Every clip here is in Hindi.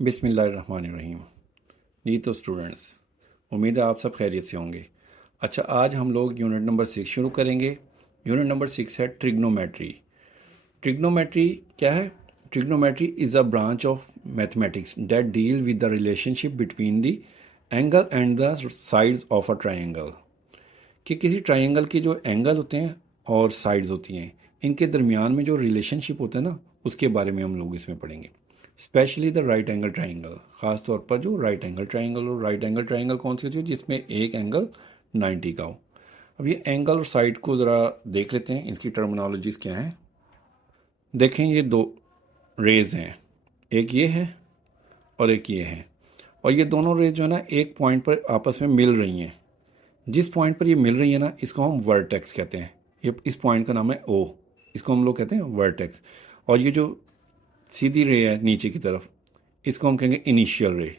बिस्मिल्लाहिर्रहमानिर्रहीम। जी तो स्टूडेंट्स, उम्मीद है आप सब खैरियत से होंगे। अच्छा, आज हम लोग यूनिट नंबर 6 शुरू करेंगे। यूनिट नंबर 6 है ट्रिग्नोमेट्री। ट्रिग्नोमेट्री क्या है? Trigonometry is a branch of mathematics that deal with the relationship between the angle and the sides of a triangle. कि किसी ट्राइंगल के जो एंगल होते हैं और साइड्स होती हैं, इनके दरमियान में जो रिलेशनशिप होता है ना, उसके बारे में हम लोग इसमें पढ़ेंगे। Specially the right angle triangle, ख़ास तौर पर जो राइट एंगल ट्राइंगल। और राइट एंगल ट्राइंगल कौन सी होती है? जिसमें एक एंगल 90 का हो। अब ये एंगल और साइड को ज़रा देख लेते हैं, इसकी टर्मिनोलॉजीज़ क्या हैं। देखें, ये दो रेज़ हैं, एक ये है और एक ये है। और ये दोनों रेज जो है ना, एक पॉइंट पर आपस में मिल रही हैं। जिस पॉइंट पर ये मिल रही है ना, इसको हम वर्टेक्स कहते हैं। ये इस पॉइंट का नाम है ओ, इसको हम लोग कहते हैं वर्टेक्स। और ये जो सीधी रे है नीचे की तरफ, इसको हम कहेंगे इनिशियल रे।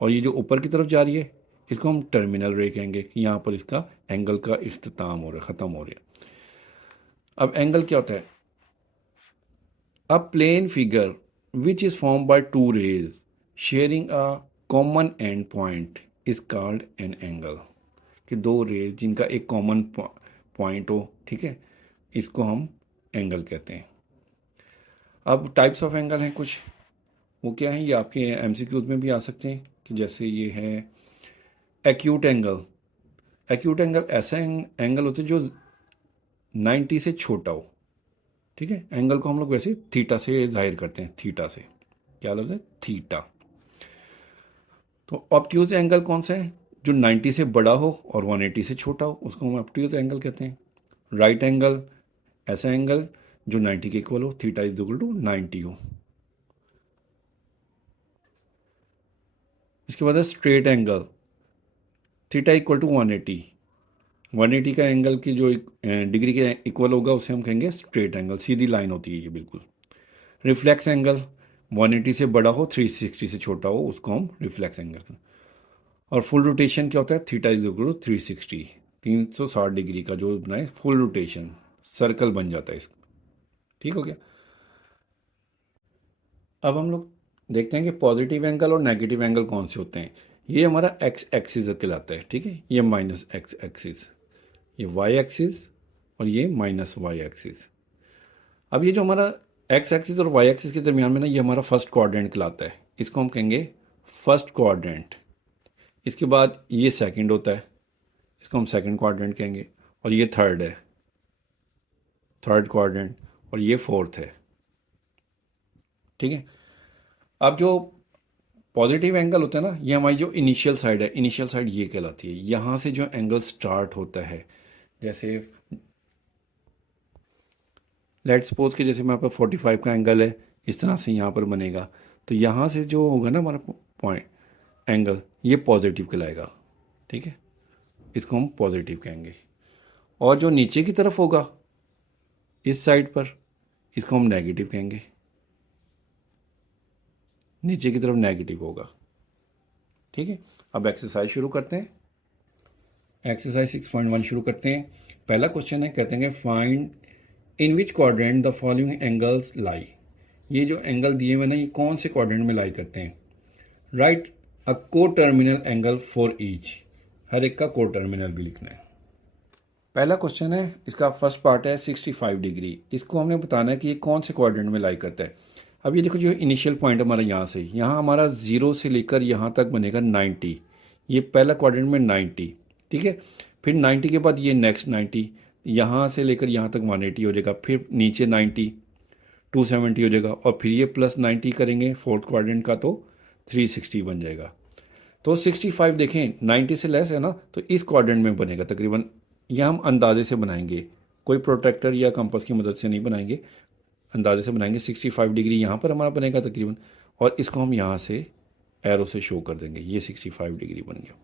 और ये जो ऊपर की तरफ जा रही है, इसको हम टर्मिनल रे कहेंगे कि यहाँ पर इसका एंगल का इख्तिताम हो रहा है, ख़त्म हो रहा है। अब एंगल क्या होता है? A plane figure which is form by two rays sharing a common end point is called an angle. कि दो रेज जिनका एक कॉमन पॉइंट हो, ठीक है, इसको हम एंगल कहते हैं। अब टाइप्स ऑफ एंगल हैं कुछ, वो क्या है? ये आपके एमसीक्यूज में भी आ सकते हैं। कि जैसे ये है एक्यूट एंगल। एक्यूट एंगल ऐसा एंगल होता है जो 90 से छोटा हो, ठीक है। एंगल को हम लोग वैसे थीटा से जाहिर करते हैं, थीटा से। क्या लफ्ज़ है? थीटा। तो ऑब्ट्यूज एंगल कौन सा है? जो 90 से बड़ा हो और 180 से छोटा हो, उसको हम ऑब्ट्यूज एंगल कहते हैं। राइट एंगल ऐसा एंगल जो 90 के इक्वल हो, थीटा इज इक्वल टू 90 हो। इसके बाद है straight angle, theta equal to 180। 180 का एंगल की जो डिग्री के इक्वल होगा, उसे हम कहेंगे स्ट्रेट एंगल, सीधी लाइन होती है ये बिल्कुल। रिफ्लेक्स एंगल 180 से बड़ा हो, 360 से छोटा हो, उसको हम रिफ्लेक्स एंगल। और फुल रोटेशन क्या होता है? Theta is equal to 360, 360 degree का जो बनाए फुल रोटेशन, सर्कल बन जाता है इसका। ठीक हो गया। अब हम लोग देखते हैं कि पॉजिटिव एंगल और नेगेटिव एंगल कौन से होते हैं। ये हमारा एक्स एक्सिस कहलाता है, ठीक है। ये माइनस एक्स एक्सिस, ये वाई एक्सिस, और ये माइनस वाई एक्सिस। अब ये जो हमारा एक्स एक्सिस और वाई एक्सिस के दरमियान में ना, ये हमारा फर्स्ट क्वाड्रेंट कहलाता है। इसको हम कहेंगे फर्स्ट क्वाड्रेंट। इसके बाद ये सेकंड होता है, इसको हम सेकंड क्वाड्रेंट कहेंगे। और ये थर्ड है, थर्ड क्वाड्रेंट। और ये फोर्थ है, ठीक है। अब जो पॉजिटिव एंगल होता है ना, ये हमारी जो इनिशियल साइड है, इनिशियल साइड ये कहलाती है। यहाँ से जो एंगल स्टार्ट होता है, जैसे लेट सपोज कि जैसे मेरे पास 45 का एंगल है, इस तरह से यहाँ पर बनेगा। तो यहाँ से जो होगा ना हमारा पॉइंट एंगल, ये पॉजिटिव कहलाएगा, ठीक है। इसको हम पॉजिटिव कहेंगे। और जो नीचे की तरफ होगा इस साइड पर, इसको हम नेगेटिव कहेंगे। नीचे की तरफ नेगेटिव होगा, ठीक है। अब एक्सरसाइज शुरू करते हैं। एक्सरसाइज 6.1 शुरू करते हैं। पहला क्वेश्चन है, कहते हैं कि find in which quadrant the following angles lie. ये जो एंगल दिए हुए ना, ये कौन से क्वाड्रेंट में लाई करते हैं। राइट अ को टर्मिनल एंगल फॉर ईच। हर एक का को टर्मिनल भी लिखना है। पहला क्वेश्चन है, इसका फर्स्ट पार्ट है 65 डिग्री। इसको हमने बताना है कि ये कौन से क्वाड्रेंट में लाई करता है। अब ये देखो, जो इनिशियल पॉइंट हमारा यहाँ से, यहाँ हमारा 0 से लेकर यहाँ तक बनेगा 90। ये पहला क्वाड्रेंट में 90, ठीक है। फिर 90 के बाद ये नेक्स्ट 90, यहाँ से लेकर यहाँ तक 180 हो जाएगा। फिर नीचे 90, 270 हो जाएगा। और फिर ये प्लस 90 करेंगे फोर्थ क्वाड्रेंट का, तो 360 बन जाएगा। तो 65 देखें 90 से लेस है ना, तो इस क्वाड्रेंट में बनेगा तकरीबन। यह हम अंदाजे से बनाएंगे, कोई प्रोटेक्टर या कंपास की मदद से नहीं बनाएंगे, अंदाजे से बनाएंगे। 65 डिग्री यहाँ पर हमारा बनेगा तकरीबन। और इसको हम यहाँ से एरो से शो कर देंगे, ये 65 डिग्री बन गया।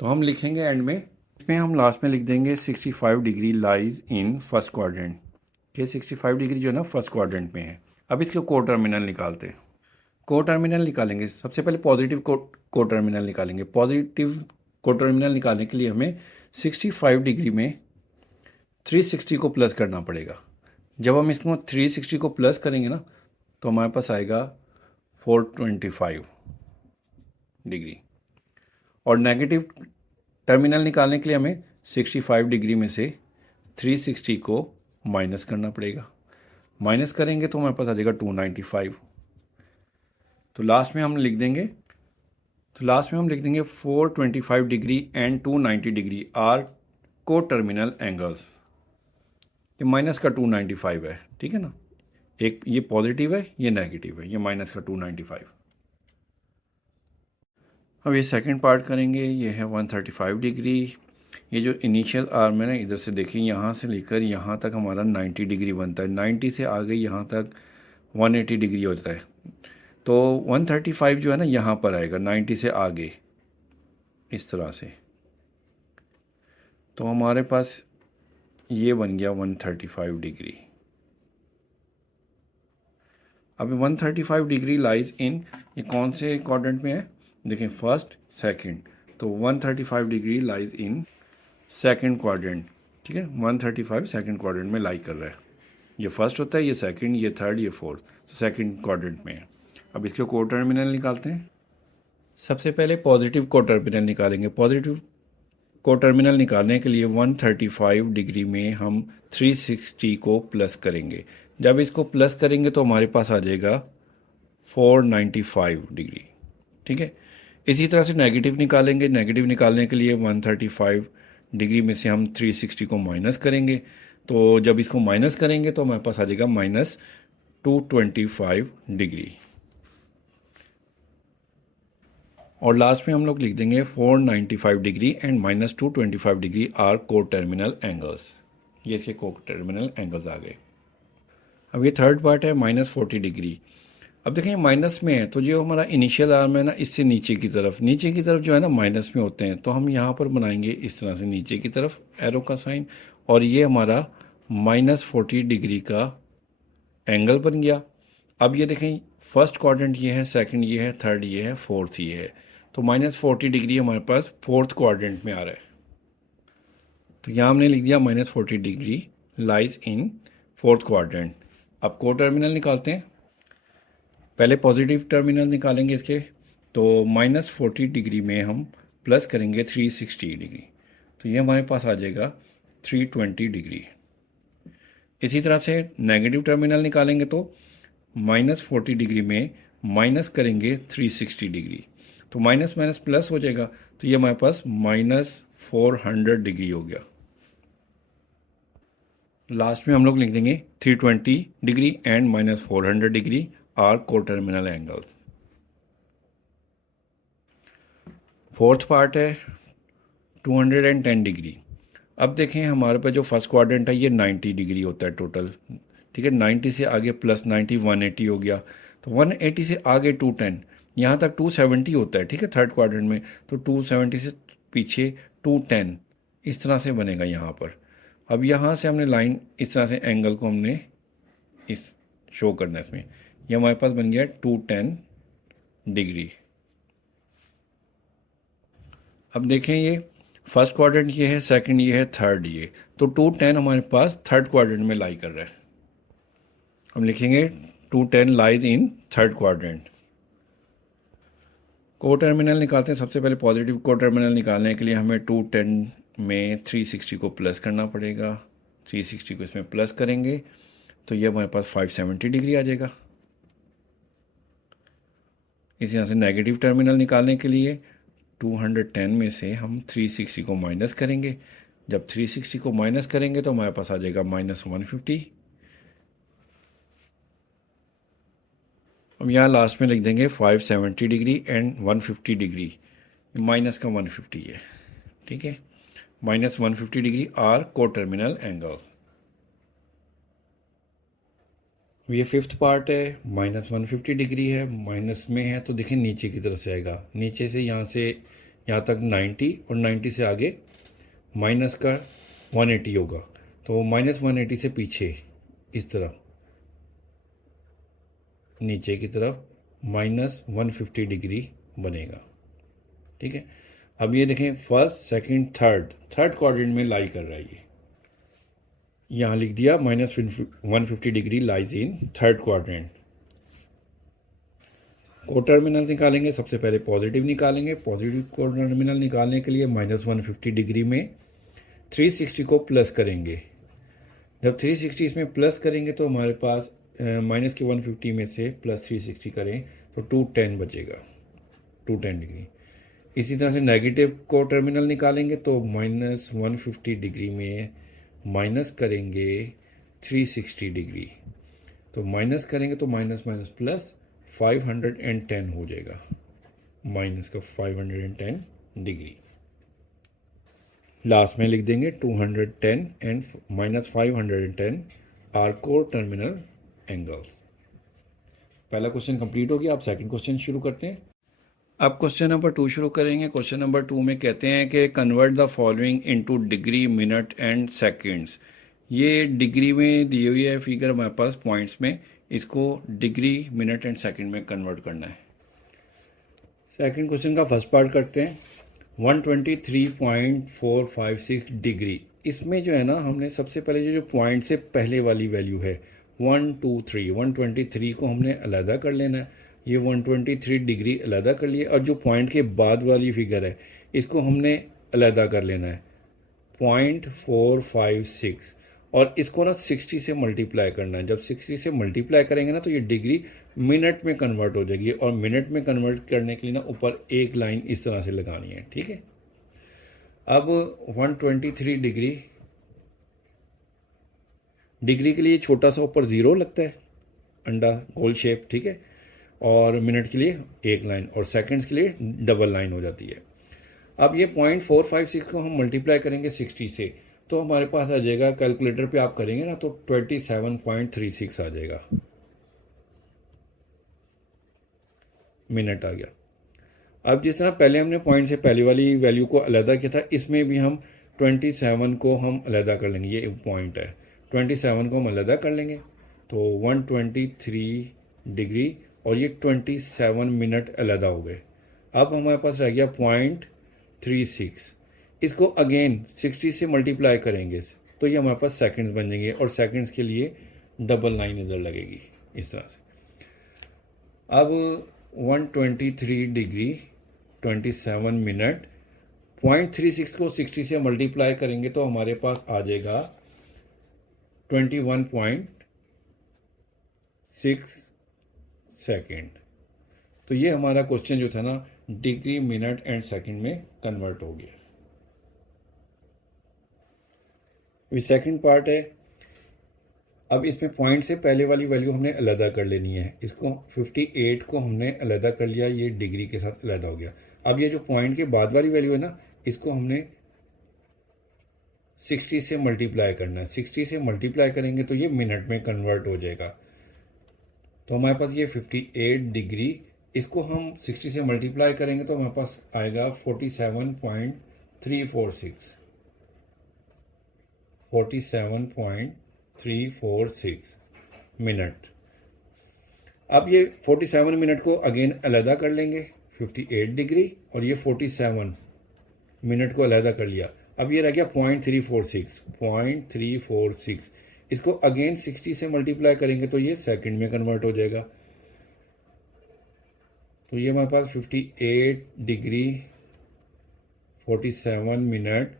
तो हम लिखेंगे एंड में, इसमें हम लास्ट में लिख देंगे 65 degree lies in first quadrant. ये 65 डिग्री जो है ना, फर्स्ट क्वाड्रेंट में है। अब इसके को टर्मिनल निकालते हैं। को टर्मिनल निकालेंगे, सबसे पहले पॉजिटिव को टर्मिनल निकालेंगे। पॉजिटिव को टर्मिनल निकालने के लिए हमें 65 डिग्री में 360 को प्लस करना पड़ेगा। जब हम इसको 360 को प्लस करेंगे ना, तो हमारे पास आएगा 425 डिग्री। और नेगेटिव टर्मिनल निकालने के लिए हमें 65 डिग्री में से 360 को माइनस करना पड़ेगा। माइनस करेंगे तो हमारे पास आ जाएगा 295। तो लास्ट में हम लिख देंगे 425 डिग्री एंड 290 डिग्री आर को टर्मिनल एंगल्स। ये माइनस का 295 है, ठीक है ना, एक ये पॉजिटिव है, ये नेगेटिव है, ये माइनस का 295। अब ये सेकंड पार्ट करेंगे, ये है 135 डिग्री। ये जो इनिशियल आर्म है ना, इधर से देखिए, यहाँ से लेकर यहाँ तक हमारा 90 डिग्री बनता है। 90 से आगे यहाँ तक 180 डिग्री होता है। तो 135 जो है ना यहाँ पर आएगा 90 से आगे, इस तरह से। तो हमारे पास ये बन गया 135 डिग्री। अब 135 डिग्री लाइज इन, ये कौन से क्वाड्रेंट में है, देखें, फर्स्ट सेकंड। तो 135 degree lies in second quadrant, ठीक है। 135 सेकंड क्वाड्रेंट में लाई कर रहा है। ये फर्स्ट होता है, ये सेकंड, ये थर्ड, ये फोर्थ, तो सेकंड क्वाड्रेंट में है। अब इसके को टर्मिनल निकालते हैं। सबसे पहले पॉजिटिव को टर्मिनल निकालेंगे। पॉजिटिव को टर्मिनल निकालने के लिए 135 डिग्री में हम 360 को प्लस करेंगे। जब इसको प्लस करेंगे तो हमारे पास आ जाएगा 495 डिग्री, ठीक है। इसी तरह से नेगेटिव निकालेंगे। नेगेटिव निकालने के लिए 135 डिग्री में से हम 360 को माइनस करेंगे। तो जब इसको माइनस करेंगे तो हमारे पास आ जाएगा -225 डिग्री। और लास्ट में हम लोग लिख देंगे 495 डिग्री एंड -225 डिग्री आर को टर्मिनल एंगल्स। ये इसके को टर्मिनल एंगल्स आ गए। अब ये थर्ड पार्ट है -40 डिग्री। अब देखें माइनस में है, तो जो हमारा इनिशियल आर्म है ना, इससे नीचे की तरफ जो है ना माइनस में होते हैं। तो हम यहाँ पर बनाएंगे इस तरह से नीचे की तरफ एरो का साइन, और ये हमारा -40 डिग्री का एंगल बन गया। अब ये देखें, फर्स्ट क्वाड्रेंट ये है, सेकंड ये है, थर्ड ये है, फोर्थ ये है। तो -40 डिग्री हमारे पास फोर्थ क्वाड्रेंट में आ रहा है। तो यहाँ हमने लिख दिया -40 degree lies in fourth quadrant. अब को टर्मिनल निकालते हैं। पहले पॉजिटिव टर्मिनल निकालेंगे इसके। तो -40 डिग्री में हम प्लस करेंगे 360 डिग्री। तो ये हमारे पास आ जाएगा 320 डिग्री। इसी तरह से नेगेटिव टर्मिनल निकालेंगे तो -40 डिग्री में माइनस करेंगे 360 डिग्री। तो माइनस माइनस प्लस हो जाएगा, तो ये हमारे पास -400 डिग्री हो गया। लास्ट में हम लोग लिख देंगे 320 डिग्री एंड -400 डिग्री आर को टर्मिनल एंगल। फोर्थ पार्ट है 210 डिग्री। अब देखें हमारे पास जो फर्स्ट क्वाड्रेंट है ये 90 डिग्री होता है टोटल, ठीक है। 90 से आगे +90 180 हो गया। तो 180 से आगे 210, यहाँ तक 270 होता है, ठीक है, थर्ड क्वाड्रेंट में। तो 270 से पीछे 210 इस तरह से बनेगा यहाँ पर। अब यहाँ से हमने लाइन इस तरह से एंगल को हमने इस शो करना है इसमें। ये हमारे पास बन गया 210 डिग्री। अब देखें, ये फर्स्ट क्वाड्रेंट ये है, सेकंड ये है, थर्ड ये। तो 210 हमारे पास थर्ड क्वाड्रेंट में लाई कर रहा है। हम लिखेंगे 210 लाइज इन थर्ड क्वाड्रेंट। को टर्मिनल निकालते हैं। सबसे पहले पॉजिटिव को टर्मिनल निकालने के लिए हमें 210 में 360 को प्लस करना पड़ेगा। 360 को इसमें प्लस करेंगे तो ये हमारे पास 570 डिग्री आ जाएगा। इसी तरह से नेगेटिव टर्मिनल निकालने के लिए 210 में से हम 360 को माइनस करेंगे। जब 360 को माइनस करेंगे तो हमारे पास आ जाएगा -150। अब यहाँ लास्ट में लिख देंगे 570 डिग्री एंड 150 डिग्री, माइनस का 150 है, ठीक है। -150 डिग्री आर को टर्मिनल एंगल। ये फिफ्थ पार्ट है, -150 डिग्री है, माइनस में है तो देखिए नीचे की तरफ से आएगा। नीचे से यहाँ तक 90 और 90 से आगे माइनस का 180 होगा। तो -180 से पीछे इस तरफ नीचे की तरफ -150 डिग्री बनेगा, ठीक है। अब ये देखें, फर्स्ट सेकंड थर्ड क्वाड्रेंट में लाई कर रहा है। ये यहाँ लिख दिया -150 degree lies in third quadrant. को टर्मिनल निकालेंगे, सबसे पहले पॉजिटिव निकालेंगे। पॉजिटिव को टर्मिनल निकालने के लिए -150 डिग्री में 360 को प्लस करेंगे। जब 360 इसमें प्लस करेंगे तो हमारे पास माइनस के 150 में से प्लस 360 करें तो 210 बचेगा, 210 डिग्री। इसी तरह से नेगेटिव को टर्मिनल निकालेंगे तो -150 डिग्री में माइनस करेंगे 360 डिग्री, तो माइनस करेंगे तो माइनस माइनस प्लस 510 हो जाएगा, माइनस का 510 डिग्री। लास्ट में लिख देंगे 210 एंड -510 आर को टर्मिनल एंगल्स। पहला क्वेश्चन कंप्लीट हो गया। आप सेकंड क्वेश्चन शुरू करते हैं। अब क्वेश्चन नंबर 2 शुरू करेंगे। क्वेश्चन नंबर 2 में कहते हैं कि convert the following into degree, minute and seconds. ये डिग्री में दी हुई है फिगर हमारे पास पॉइंट्स में, इसको डिग्री, मिनट एंड सेकंड में कन्वर्ट करना है। सेकंड क्वेश्चन का फर्स्ट पार्ट करते हैं। 123.456 डिग्री, इसमें जो है ना हमने सबसे पहले जो पॉइंट से पहले वाली वैल्यू है 123 को हमने अलहदा कर लेना है। ये 123 डिग्री अलहदा कर लिए, और जो पॉइंट के बाद वाली फिगर है इसको हमने अलहदा कर लेना है 0.456, और इसको ना 60 से मल्टीप्लाई करना है। जब 60 से मल्टीप्लाई करेंगे ना तो ये डिग्री मिनट में कन्वर्ट हो जाएगी, और मिनट में कन्वर्ट करने के लिए ना ऊपर एक लाइन इस तरह से लगानी है, ठीक है। अब 123 डिग्री के लिए छोटा सा ऊपर ज़ीरो लगता है, अंडा गोल शेप, ठीक है, और मिनट के लिए एक लाइन, और सेकंड्स के लिए डबल लाइन हो जाती है। अब ये 0.456 को हम मल्टीप्लाई करेंगे 60 से, तो हमारे पास आ जाएगा, कैलकुलेटर पे आप करेंगे ना तो 27.36 आ जाएगा, मिनट आ गया। अब जिस तरह पहले हमने पॉइंट से पहले वाली वैल्यू को अलहदा किया था, इसमें भी हम 27 को हम अलहदा कर लेंगे। ये पॉइंट है, 27 को हम अलहदा कर लेंगे तो 123 डिग्री और ये 27 मिनट अलहदा हो गए। अब हमारे पास रह गया 0.36, इसको अगेन 60 से मल्टीप्लाई करेंगे तो ये हमारे पास सेकंड्स बन जाएंगे, और सेकंड्स के लिए डबल लाइन इधर लगेगी इस तरह से। अब 123 डिग्री 27 मिनट 0.36 को 60 से मल्टीप्लाई करेंगे तो हमारे पास आ जाएगा 21.6 सेकेंड। तो ये हमारा क्वेश्चन जो था ना डिग्री, मिनट एंड सेकंड में कन्वर्ट हो गया। ये सेकंड पार्ट है। अब इसमें पॉइंट से पहले वाली वैल्यू हमने अलहदा कर लेनी है। इसको 58 को हमने अलहदा कर लिया, ये डिग्री के साथ अलहदा हो गया। अब ये जो पॉइंट के बाद वाली वैल्यू है ना, इसको हमने 60 से मल्टीप्लाई करना है। 60 से मल्टीप्लाई करेंगे तो ये मिनट में कन्वर्ट हो जाएगा। तो हमारे पास ये 58 डिग्री, इसको हम 60 से मल्टीप्लाई करेंगे तो हमारे पास आएगा 47.346, 47.346 मिनट। अब ये 47 मिनट को अगेन अलहदा कर लेंगे, 58 डिग्री और ये 47 मिनट को अलहदा कर लिया। अब ये रह गया 0.346, इसको अगेन 60 से मल्टीप्लाई करेंगे तो ये सेकंड में कन्वर्ट हो जाएगा। तो ये हमारे पास 58 डिग्री 47 मिनट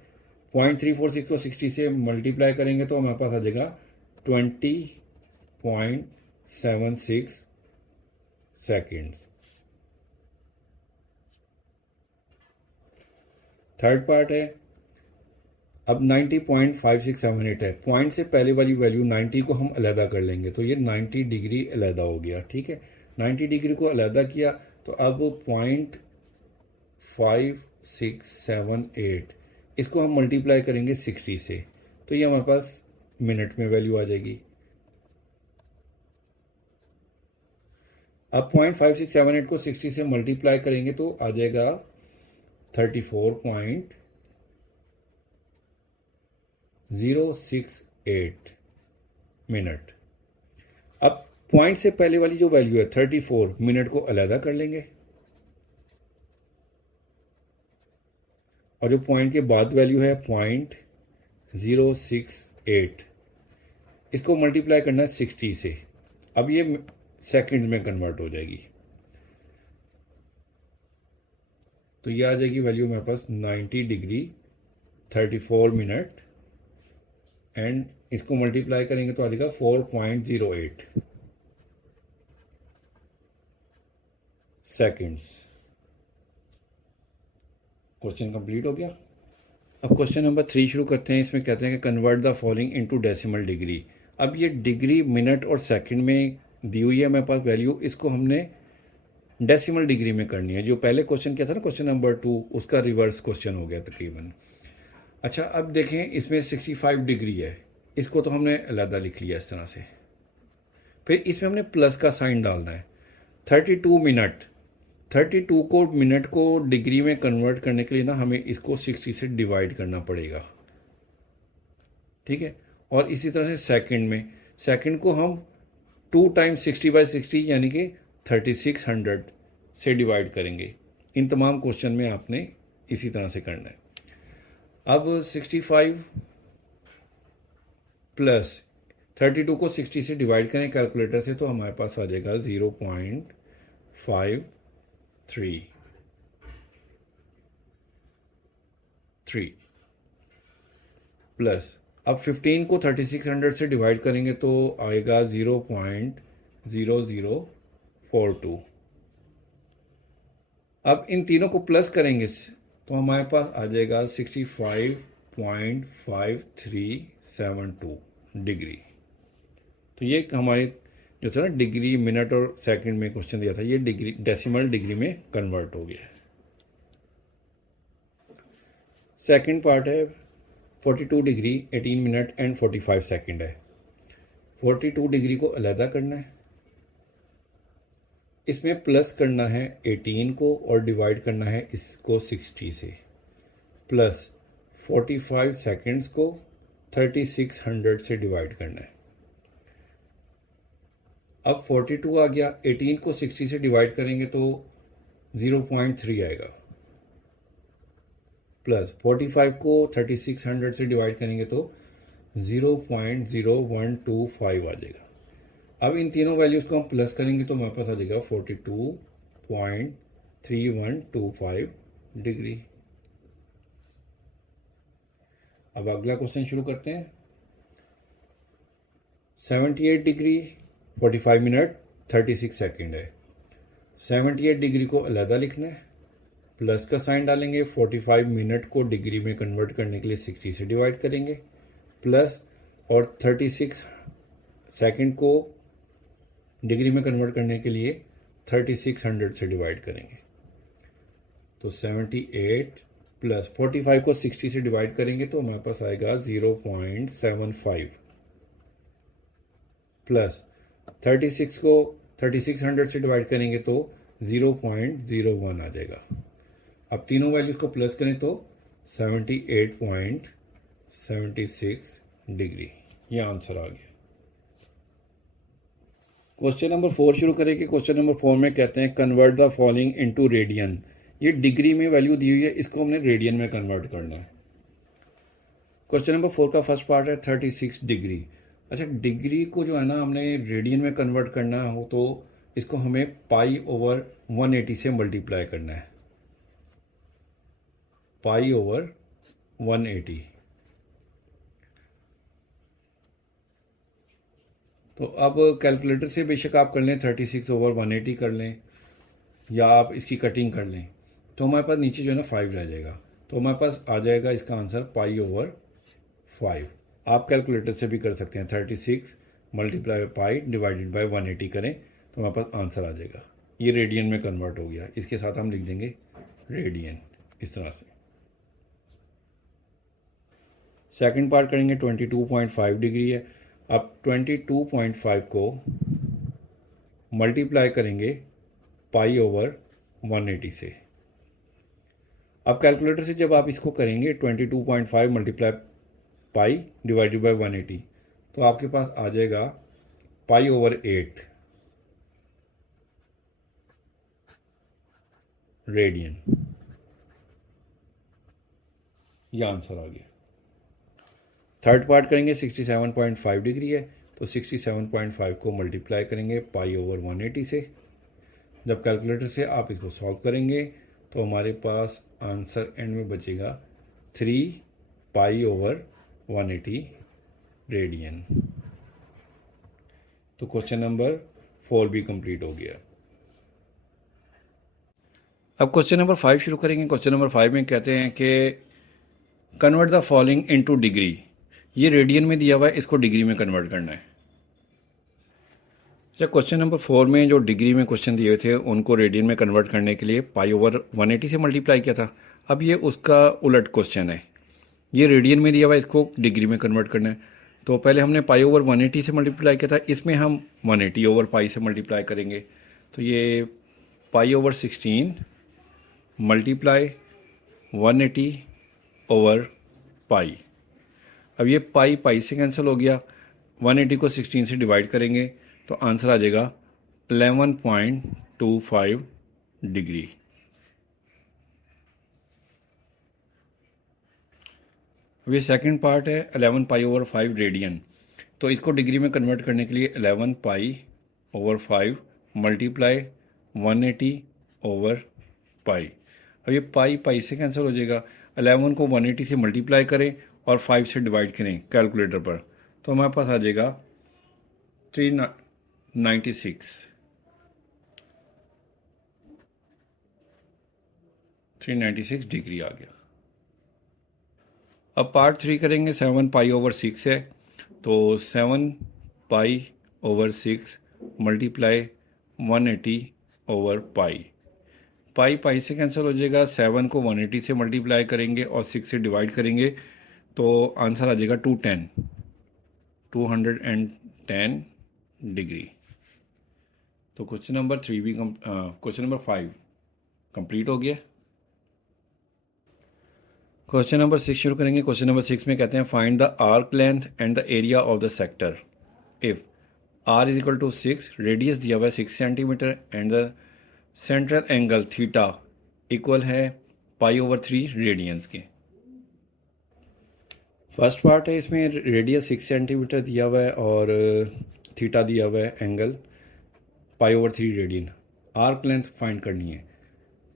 0.346 को 60 से मल्टीप्लाई करेंगे तो हमारे पास आ जाएगा 20.76 सेकेंड्स। थर्ड पार्ट है। अब 90.5678 है। पॉइंट से पहले वाली वैल्यू 90 को हम अलहदा कर लेंगे तो ये 90 डिग्री अलहदा हो गया, ठीक है। 90 डिग्री को अलहदा किया तो अब 0.5678 इसको हम मल्टीप्लाई करेंगे 60 से तो ये हमारे पास मिनट में वैल्यू आ जाएगी। अब 0.5678 को 60 से मल्टीप्लाई करेंगे तो आ जाएगा 34.068 मिनट। अब पॉइंट से पहले वाली जो वैल्यू है 34 मिनट को अलहदा कर लेंगे, और जो पॉइंट के बाद वैल्यू है 0.068 इसको मल्टीप्लाई करना है 60 से। अब ये सेकंड में कन्वर्ट हो जाएगी। तो ये आ जाएगी वैल्यू मेरे पास 90 डिग्री 34 मिनट एंड इसको मल्टीप्लाई करेंगे तो आ जाएगा 4.08 सेकेंड्स। क्वेश्चन कंप्लीट हो गया। अब क्वेश्चन नंबर 3 शुरू करते हैं। इसमें कहते हैं कि convert the following into decimal degree. अब ये डिग्री मिनट और सेकंड में दी हुई है मेरे पास वैल्यू, इसको हमने डेसिमल डिग्री में करनी है। जो पहले क्वेश्चन किया था ना क्वेश्चन नंबर 2, उसका रिवर्स क्वेश्चन हो गया तकरीबन। अच्छा अब देखें इसमें 65 डिग्री है, इसको तो हमने अलहदा लिख लिया इस तरह से। फिर इसमें हमने प्लस का साइन डालना है। 32 मिनट, 32 को मिनट को डिग्री में कन्वर्ट करने के लिए ना हमें इसको 60 से डिवाइड करना पड़ेगा, ठीक है। और इसी तरह से सेकंड में, सेकंड को हम 2 टाइम्स 60/60 यानी कि 3600 से डिवाइड करेंगे। इन तमाम क्वेश्चन में आपने इसी तरह से करना है। अब 65 प्लस 32 को 60 से डिवाइड करें कैलकुलेटर से तो हमारे पास आ जाएगा 0.533 प्लस अब 15 को 3600 से डिवाइड करेंगे तो आएगा 0.0042। अब इन तीनों को प्लस करेंगे तो हमारे पास आ जाएगा 65.5372 डिग्री। तो ये हमारे जो था ना डिग्री मिनट और सेकंड में क्वेश्चन दिया था, ये डिग्री डेसिमल डिग्री में कन्वर्ट हो गया है। सेकंड पार्ट है 42 डिग्री 18 मिनट एंड 45 सेकंड है। 42 डिग्री को अलहदा करना है, इसमें प्लस करना है 18 को और डिवाइड करना है इसको 60 से, प्लस 45 सेकंड्स को 3600 से डिवाइड करना है। अब 42 आ गया, 18 को 60 से डिवाइड करेंगे तो 0.3 आएगा, प्लस 45 को 3600 से डिवाइड करेंगे तो 0.0125 आ जाएगा। अब इन तीनों वैल्यूज़ को हम प्लस करेंगे तो हमारे पास आ जाएगा 42.3125 डिग्री। अब अगला क्वेश्चन शुरू करते हैं। 78 डिग्री 45 मिनट 36 सेकेंड है। 78 डिग्री को अलहदा लिखना है, प्लस का साइन डालेंगे, 45 मिनट को डिग्री में कन्वर्ट करने के लिए 60 से डिवाइड करेंगे, प्लस और 36 सेकेंड को डिग्री में कन्वर्ट करने के लिए 3600 से डिवाइड करेंगे। तो 78 प्लस 45 को 60 से डिवाइड करेंगे तो हमारे पास आएगा 0.75, प्लस 36 को 3600 से डिवाइड करेंगे तो 0.01 आ जाएगा। अब तीनों वैल्यूज़ को प्लस करें तो 78.76 डिग्री, ये आंसर आ गया। क्वेश्चन नंबर 4 शुरू करेंगे। क्वेश्चन नंबर 4 में कहते हैं convert the following into radian. ये डिग्री में वैल्यू दी हुई है, इसको हमने रेडियन में कन्वर्ट करना है। क्वेश्चन नंबर 4 का फर्स्ट पार्ट है 36 डिग्री। अच्छा डिग्री को जो है ना हमने रेडियन में कन्वर्ट करना हो तो इसको हमें पाई ओवर 180 से मल्टीप्लाई करना है, पाई ओवर 180। तो अब कैलकुलेटर से बेशक आप कर लें 36 ओवर 180 कर लें या आप इसकी कटिंग कर लें तो हमारे पास नीचे जो है ना 5 रह जाएगा। तो हमारे पास आ जाएगा इसका आंसर पाई ओवर 5। आप कैलकुलेटर से भी कर सकते हैं, 36 मल्टीप्लाई पाई डिवाइडेड बाय 180 करें तो हमारे पास आंसर आ जाएगा। ये रेडियन में कन्वर्ट हो गया, इसके साथ हम लिख देंगे रेडियन इस तरह से। सेकंड पार्ट करेंगे 22.5 डिग्री है। अब 22.5 को मल्टीप्लाई करेंगे पाई ओवर 180 से। अब कैलकुलेटर से जब आप इसको करेंगे 22.5 मल्टीप्लाई पाई डिवाइडेड बाय 180 तो आपके पास आ जाएगा पाई ओवर 8 रेडियन। यह आंसर आ गया। थर्ड पार्ट करेंगे 67.5 डिग्री है तो 67.5 को मल्टीप्लाई करेंगे पाई ओवर 180 से। जब कैलकुलेटर से आप इसको सॉल्व करेंगे तो हमारे पास आंसर एंड में बचेगा 3 पाई/180 रेडियन। तो क्वेश्चन नंबर 4 भी कंप्लीट हो गया। अब क्वेश्चन नंबर 5 शुरू करेंगे। क्वेश्चन नंबर 5 में कहते हैं कि convert the following into degree. ये रेडियन में दिया हुआ है, इसको डिग्री में कन्वर्ट करना है। अच्छा, क्वेश्चन नंबर 4 में जो डिग्री में क्वेश्चन दिए हुए थे उनको रेडियन में कन्वर्ट करने के लिए पाई/180 से मल्टीप्लाई किया था। अब ये उसका उलट क्वेश्चन है। ये रेडियन में दिया हुआ है, इसको डिग्री में कन्वर्ट करना है। तो पहले हमने पाई/180 से मल्टीप्लाई किया था, इसमें हम 180/पाई से मल्टीप्लाई करेंगे। तो ये पाई/16 मल्टीप्लाई 180/पाई। अब ये पाई पाई से कैंसिल हो गया, 180 को 16 से डिवाइड करेंगे तो आंसर आ जाएगा 11.25 डिग्री। अब ये सेकंड पार्ट है 11 पाई/5 रेडियन। तो इसको डिग्री में कन्वर्ट करने के लिए 11 पाई/5 मल्टीप्लाई 180/पाई। अब ये पाई पाई से कैंसिल हो जाएगा। 11 को 180 से मल्टीप्लाई करें और 5 से डिवाइड करें कैलकुलेटर पर, तो हमारे पास आ जाएगा 396 डिग्री आ गया। अब पार्ट 3 करेंगे। 7 पाई/6 है, तो 7 पाई/6 मल्टीप्लाई 180/पाई। पाई पाई से कैंसिल हो जाएगा। 7 को 180 से मल्टीप्लाई करेंगे और 6 से डिवाइड करेंगे तो आंसर आ जाएगा 210 डिग्री। तो क्वेश्चन नंबर 5 कंप्लीट हो गया। क्वेश्चन नंबर 6 शुरू करेंगे। क्वेश्चन नंबर 6 में कहते हैं find the arc length and the area of the sector if r is equal to 6, radius दिया हुआ है 6 centimetre and the central angle theta equal है पाई/3 रेडियंस के। फर्स्ट पार्ट है, इसमें रेडियस 6 सेंटीमीटर दिया हुआ है और थीटा दिया हुआ है एंगल पाई/3 रेडियन। आर्क लेंथ फाइंड करनी है।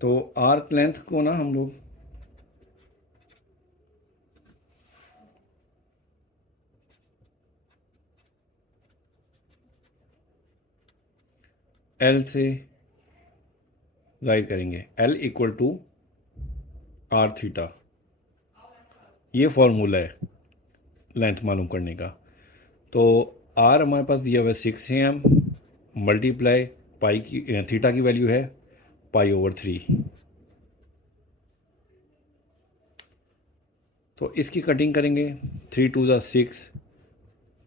तो आर्क लेंथ को ना हम लोग L से जाहिर करेंगे। L equal to r theta, ये फॉर्मूला है लेंथ मालूम करने का। तो R हमारे पास दिया हुआ है 6 cm मल्टीप्लाई पाई की थीटा की वैल्यू है पाई/3। तो इसकी कटिंग करेंगे, 3 2 ज़ा 6।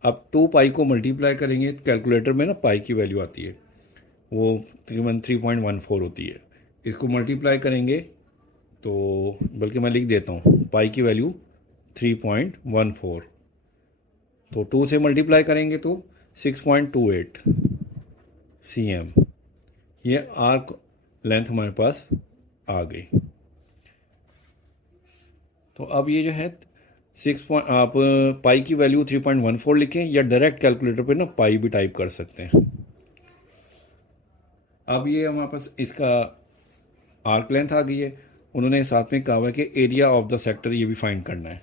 अब 2 पाई को मल्टीप्लाई करेंगे, कैलकुलेटर में ना पाई की वैल्यू आती है, वो तकरीबन 3.14 होती है। इसको मल्टीप्लाई करेंगे तो बल्कि मैं लिख देता हूँ, पाई की वैल्यू 3.14। तो 2 से मल्टीप्लाई करेंगे तो 6.28 cm। ये आर्क लेंथ हमारे पास आ गई। तो अब ये जो है 6 आप पाई की वैल्यू 3.14 लिखें या डायरेक्ट कैलकुलेटर पे ना पाई भी टाइप कर सकते हैं। अब ये हमारे पास इसका आर्क लेंथ आ गई है। उन्होंने साथ में कहा हुआ है कि एरिया ऑफ द सेक्टर ये भी फाइंड करना है।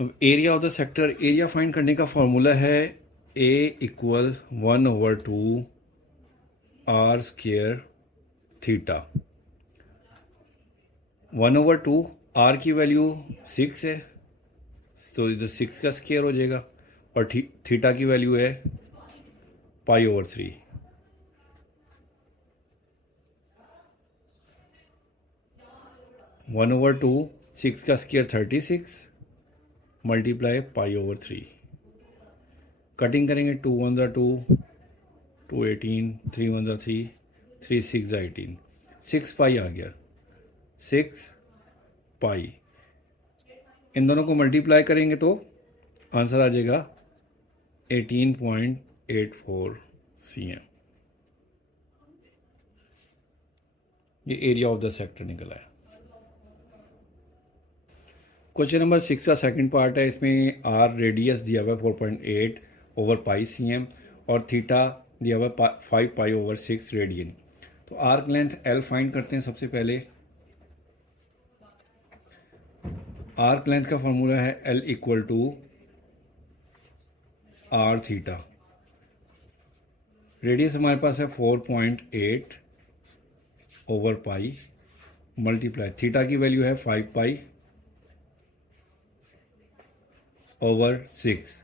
अब area of the sector, area find करने का फॉर्मूला है A equal 1/2 r square theta. 1/2 r की वैल्यू 6 है, तो इधर 6 का स्क्वायर हो जाएगा और थीटा की वैल्यू है पाई/3। 1/2 6 का स्क्वायर 36 मल्टीप्लाई पाई/3। कटिंग करेंगे, 2 1 ज़ा 2, 2 18, 3 1 ज़ा 3, 3 6 ज़ा 18, 6 पाई आ गया। 6 पाई, इन दोनों को मल्टीप्लाई करेंगे तो आंसर आ जाएगा 18.84 cm। ये एरिया ऑफ द सेक्टर निकला है। क्वेश्चन नंबर 6 का सेकंड पार्ट है। इसमें आर रेडियस दिया हुआ है 4.8/पाई cm और थीटा दिया हुआ है 5 पाई/6 रेडियन। तो आर्क लेंथ L फाइंड करते हैं सबसे पहले। आर्क लेंथ का फॉर्मूला है L equal to r theta. Radius हमारे पास है 4.8 ओवर पाई मल्टीप्लाई थीटा की वैल्यू है 5 पाई ओवर 6।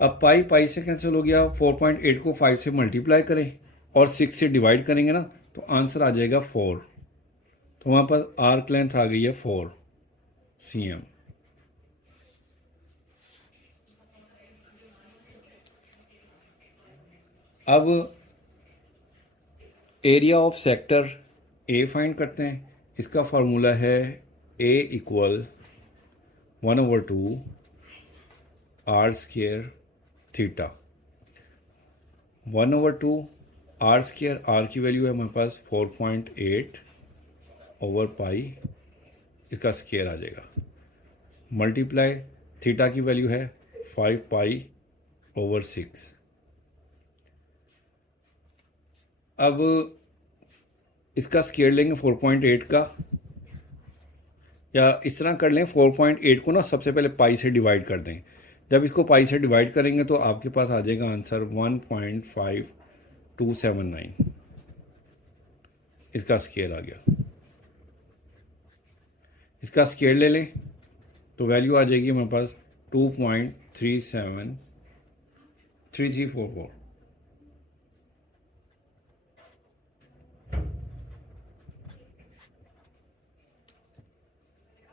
अब पाई पाई से कैंसिल हो गया, 4.8 को 5 से मल्टीप्लाई करें और 6 से डिवाइड करेंगे ना, तो आंसर आ जाएगा 4। तो हमारे पास आर्क लेंथ आ गई है 4 cm। अब area of sector A find करते हैं। इसका फार्मूला है A equal 1/2 R square theta. 1/2 R square, R की वैल्यू है हमारे पास 4.8 ओवर पाई, इसका स्क्वेयर आ जाएगा, मल्टीप्लाई थीटा की वैल्यू है 5 पाई ओवर 6। अब इसका स्क्वेयर लेंगे 4.8 का, या इस तरह कर लें 4.8 को ना सबसे पहले पाई से डिवाइड कर दें। जब इसको पाई से डिवाइड करेंगे तो आपके पास आ जाएगा आंसर 1.5279। इसका स्क्वेयर आ गया। इसका स्क्वेयर ले लें तो वैल्यू आ जाएगी हमारे पास 2.373344।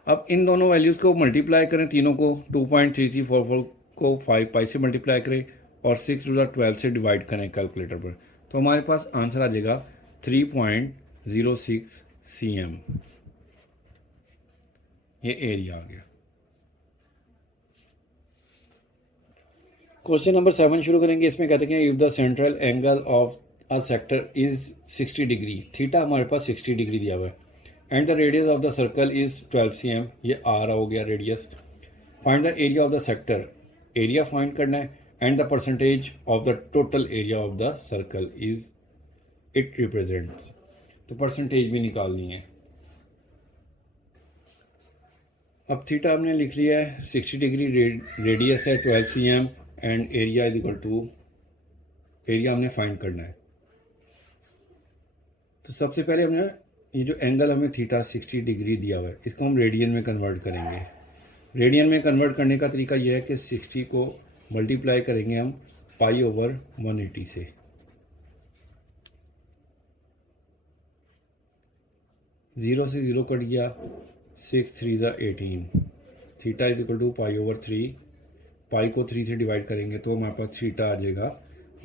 अब इन दोनों वैल्यूज़ को मल्टीप्लाई करें, तीनों को, 2.3344 को 5 पाई से मल्टीप्लाई करें और 6 × 12 से डिवाइड करें कैलकुलेटर पर, तो हमारे पास आंसर आ जाएगा 3.06 cm। ये एरिया आ गया। क्वेश्चन नंबर 7 शुरू करेंगे। इसमें कहते हैं if the central angle of a sector is 60 degree, theta हमारे पास 60 डिग्री दिया हुआ है, and the radius of the circle is 12 cm, ये आर हो गया radius. Find the area of the sector, area find करना है, and the percentage of the total area of the circle is it represents, तो परसेंटेज भी निकालनी है। अब थीटा हमने लिख लिया है 60 डिग्री, रेडियस है 12 cm and area is equal to, area हमने फाइंड करना है। तो सबसे पहले हमने ये जो एंगल हमें थीटा 60 डिग्री दिया हुआ है, इसको हम रेडियन में कन्वर्ट करेंगे। रेडियन में कन्वर्ट करने का तरीका यह है कि 60 को मल्टीप्लाई करेंगे हम पाई ओवर 180 से। ज़ीरो से ज़ीरो कट गया, 6 3 ज़ा 18, theta is equal to pi over 3, pi को 3 से डिवाइड करेंगे तो हमारे पास थीटा आ जाएगा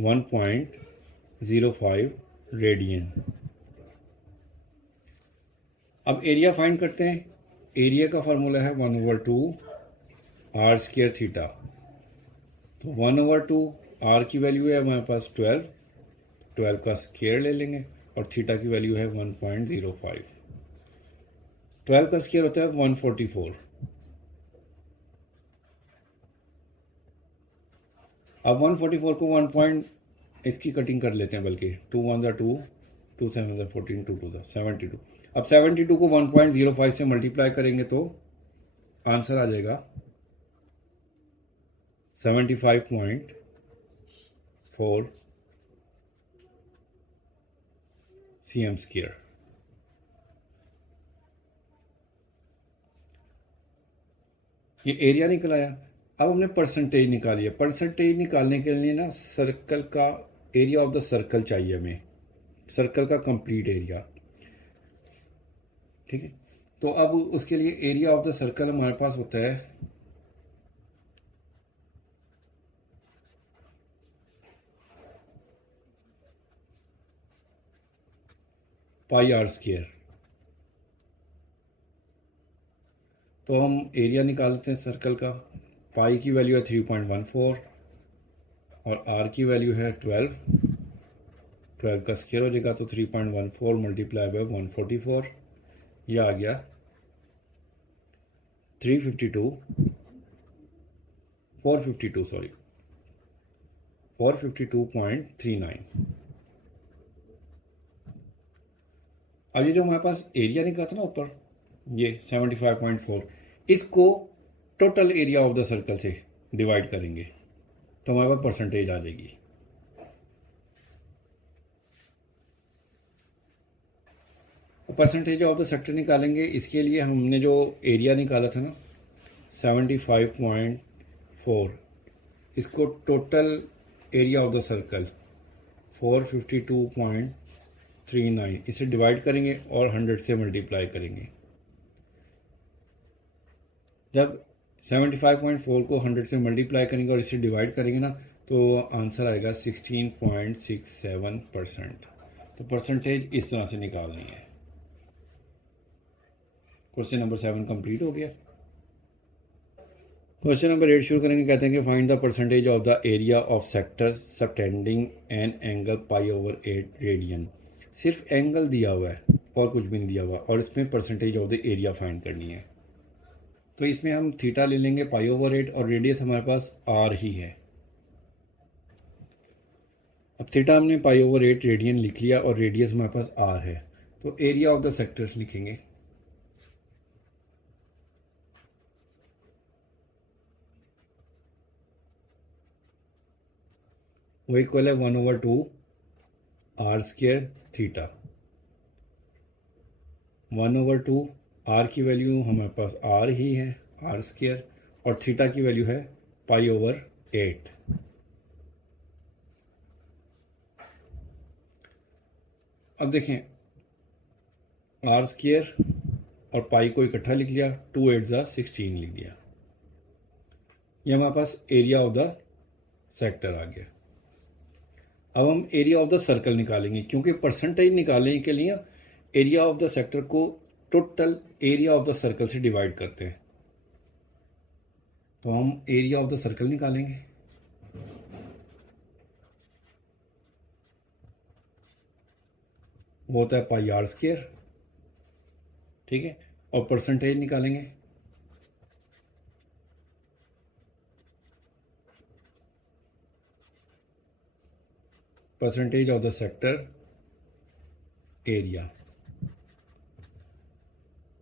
1.05 रेडियन। अब एरिया फाइंड करते हैं। एरिया का फार्मूला है 1/2 आर स्क्वेयर थीटा। तो 1/2 आर की वैल्यू है हमारे पास 12, 12 का स्क्वेयर ले लेंगे और थीटा की वैल्यू है 1.05। 12 का स्क्वेयर होता है 144। अब 144 को 1 पॉइंट इसकी कटिंग कर लेते हैं, बल्कि 2 1 ज़ा 2, 2 7 ज़ा 14, 2 2 ज़ा 72। अब 72 को 1.05 से मल्टीप्लाई करेंगे तो आंसर आ जाएगा 75.4 cm स्क्वायर। ये एरिया निकल आया। अब हमने परसेंटेज निकाली है। परसेंटेज निकालने के लिए ना सर्कल का एरिया ऑफ द सर्कल चाहिए हमें, सर्कल का कंप्लीट एरिया, ठीक है। तो अब उसके लिए एरिया ऑफ द सर्कल हमारे पास होता है पाई आर स्क्वायर। तो हम एरिया निकालते हैं सर्कल का। पाई की वैल्यू है 3.14 और आर की वैल्यू है 12, 12 का स्क्वायर हो जाएगा तो 3.14 मल्टीप्लाई बाय 144, यह आ गया 452.39। अब ये जो हमारे पास एरिया निकला था ना ऊपर, ये 75.4, इसको total area of the circle से डिवाइड करेंगे तो हमारे पास परसेंटेज आ जाएगी। परसेंटेज ऑफ द सेक्टर निकालेंगे, इसके लिए हमने जो एरिया निकाला था ना 75.4, इसको total area of the circle 452.39, इसे डिवाइड करेंगे और 100 से मल्टीप्लाई करेंगे। जब 75.4 को 100 से मल्टीप्लाई करेंगे और इसे डिवाइड करेंगे ना तो आंसर आएगा 16.67%। तो परसेंटेज इस तरह से निकालनी है। क्वेश्चन नंबर 7 कंप्लीट हो गया। क्वेश्चन नंबर 8 शुरू करेंगे। कहते हैं कि find the percentage of the area of sector subtending an angle π/8 radian. सिर्फ एंगल दिया हुआ है और कुछ भी नहीं दिया हुआ, और इसमें percentage of the area find करनी है। तो इसमें हम थीटा ले लेंगे π/8 और रेडियस हमारे पास आर ही है। अब थीटा हमने π/8 रेडियन लिख लिया और रेडियस हमारे पास आर है, तो एरिया ऑफ द सेक्टर्स लिखेंगे। वो इक्वल है 1/2 r² थीटा। 1/2 आर की वैल्यू हमारे पास आर ही है, r², और थीटा की वैल्यू है π/8। अब देखें, r² और पाई को इकट्ठा लिख लिया, 2×8=16 लिख दिया। ये हमारे पास एरिया ऑफ द सेक्टर आ गया। अब हम एरिया ऑफ द सर्कल निकालेंगे, क्योंकि परसेंटेज निकालने के लिए एरिया ऑफ द सेक्टर को total area of the circle से डिवाइड करते हैं। तो हम एरिया ऑफ द सर्कल निकालेंगे। वो होता है πr², ठीक है, और परसेंटेज निकालेंगे। Percentage of the sector area,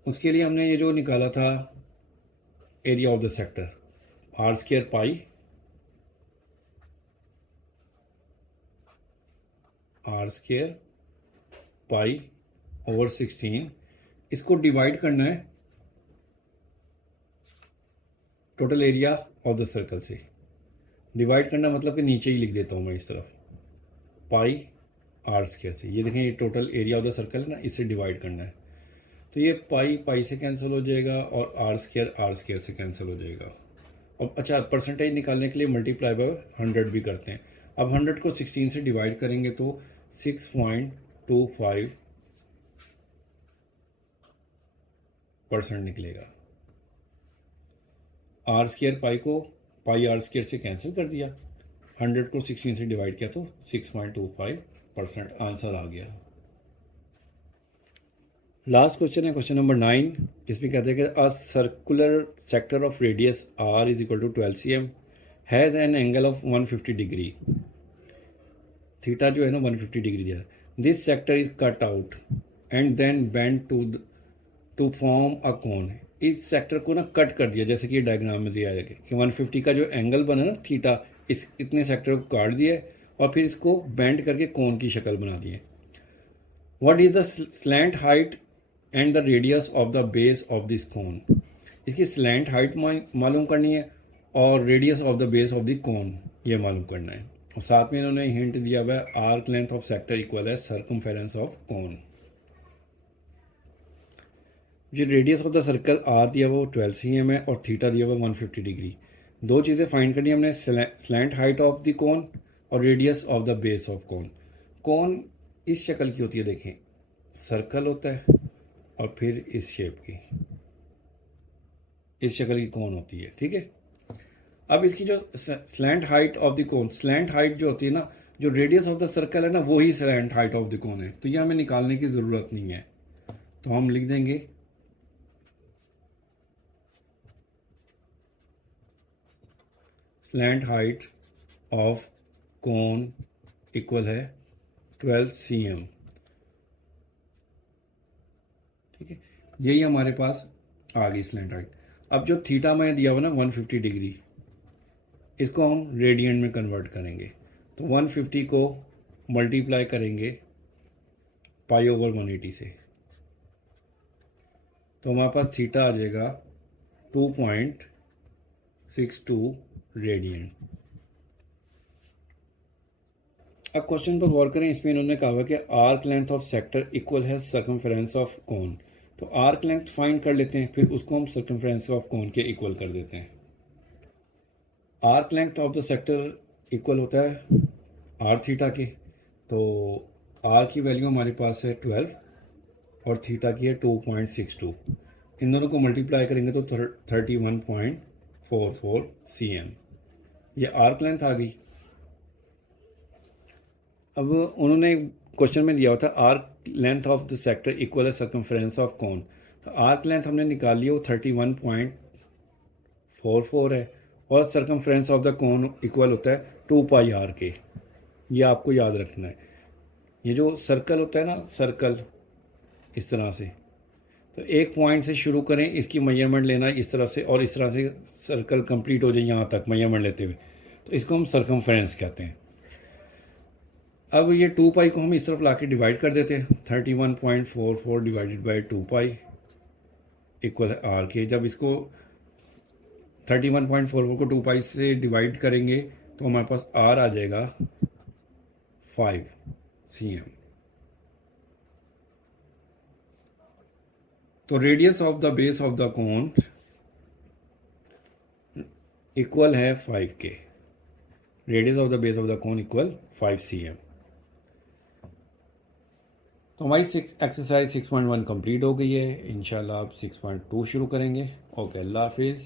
उसके लिए हमने ये जो निकाला था area of the sector r² pi r²π/16, इसको डिवाइड करना है total area of the circle से। डिवाइड करना मतलब कि नीचे ही लिख देता हूँ मैं इस तरफ, πr² से। ये देखें, ये total area of the circle है ना, इसे डिवाइड करना है। तो ये पाई से कैंसिल हो जाएगा और r² से कैंसिल हो जाएगा। अब अच्छा, परसेंटेज निकालने के लिए मल्टीप्लाई बाय 100 भी करते हैं। अब 100 को 16 से डिवाइड करेंगे तो 6.25% निकलेगा। r² πr² से कैंसिल कर दिया, 100 को 16 से डिवाइड किया तो 6.25% आंसर आ गया। लास्ट क्वेश्चन है क्वेश्चन नंबर 9। इसमें कहते हैं कि a circular sector of radius r = 12 cm has an angle of 150 degree. Theta जो है ना 150 डिग्री दिया है। This sector is cut out and then bend to form a cone. इस सेक्टर को ना कट कर दिया, जैसे कि ये डायग्राम में दिया जाएगा कि 150 का जो एंगल बना ना थीटा, इस इतने सेक्टर को काट दिया है और फिर इसको बेंड करके कोन की शक्ल बना दी है। What is the slant height and the radius of the base of this cone. इसकी स्लैंट हाइट मालूम करनी है और radius of the base of the cone ये मालूम करना है। और साथ में इन्होंने हिंट दिया हुआ है arc length of sector equal है सर्कमफेरेंस ऑफ कोन। जो radius of the circle r दिया हुआ वो 12 cm है और थीटा दिया हुआ 150 डिग्री। दो चीज़ें फाइंड करनी हमने, slant height of the cone और radius of the base of cone. Cone इस शक्ल की होती है, देखें, सर्कल होता है और फिर इस शेप की, इस शक्ल की कोन होती है, ठीक है। अब इसकी जो slant height of the cone, slant height जो होती है ना, जो रेडियस ऑफ द सर्कल है ना, वही स्लैंट हाइट ऑफ द कोन है। तो ये हमें निकालने की ज़रूरत नहीं है, तो हम लिख देंगे slant height of cone equal है 12 cm। ठीक है, यही हमारे पास आ गई स्लैंट हाइट। अब जो थीटा में दिया हुआ ना 150 डिग्री, इसको हम रेडियन में कन्वर्ट करेंगे। तो 150 को मल्टीप्लाई करेंगे पाई ओवर 180 से, तो हमारे पास थीटा आ जाएगा 2.62 रेडियन। अब क्वेश्चन पर गौर करें, इसमें इन्होंने कहा हुआ कि arc length of sector equal है सर्कमफेरेंस ऑफ कोन। तो आर्क लेंथ फाइंड कर लेते हैं, फिर उसको हम सर्कमफेरेंस ऑफ कोन के इक्वल कर देते हैं। Arc length of the sector equal होता है आर थीटा के। तो आर की वैल्यू हमारे पास है 12 और थीटा की है 2.62। इन दोनों को मल्टीप्लाई करेंगे तो 31.44 cm, ये आर्क लेंथ आ गई। अब उन्होंने क्वेश्चन में दिया हुआ था arc length of the sector equal है सर्कमफेरेंस ऑफ कोन। तो आर्क लेंथ हमने निकाल लिया, वो 31.44 है, और circumference of the cone equal होता है 2 पाई आर के। ये आपको याद रखना है। ये जो सर्कल होता है ना, सर्कल इस तरह से, तो एक पॉइंट से शुरू करें, इसकी मेजरमेंट लेना इस तरह से, और इस तरह से सर्कल कंप्लीट हो जाए यहाँ तक मेजरमेंट लेते हुए, तो इसको हम सर्कमफेरेंस कहते हैं। अब ये 2 पाई को हम इस तरफ ला के डिवाइड कर देते हैं। 31.44 डिवाइडेड बाई 2 पाई इक्वल है आर के। जब इसको 31.44 को 2 पाई से डिवाइड करेंगे तो हमारे पास आर आ जाएगा 5 cm। तो radius of the base of the cone equal है 5 के। Radius of the base of the cone equal 5 cm। तो हमारी एक्सरसाइज 6.1 कंप्लीट हो गई है। इंशाल्लाह आप 6.2 शुरू करेंगे। ओके, अल्लाह हाफिज़।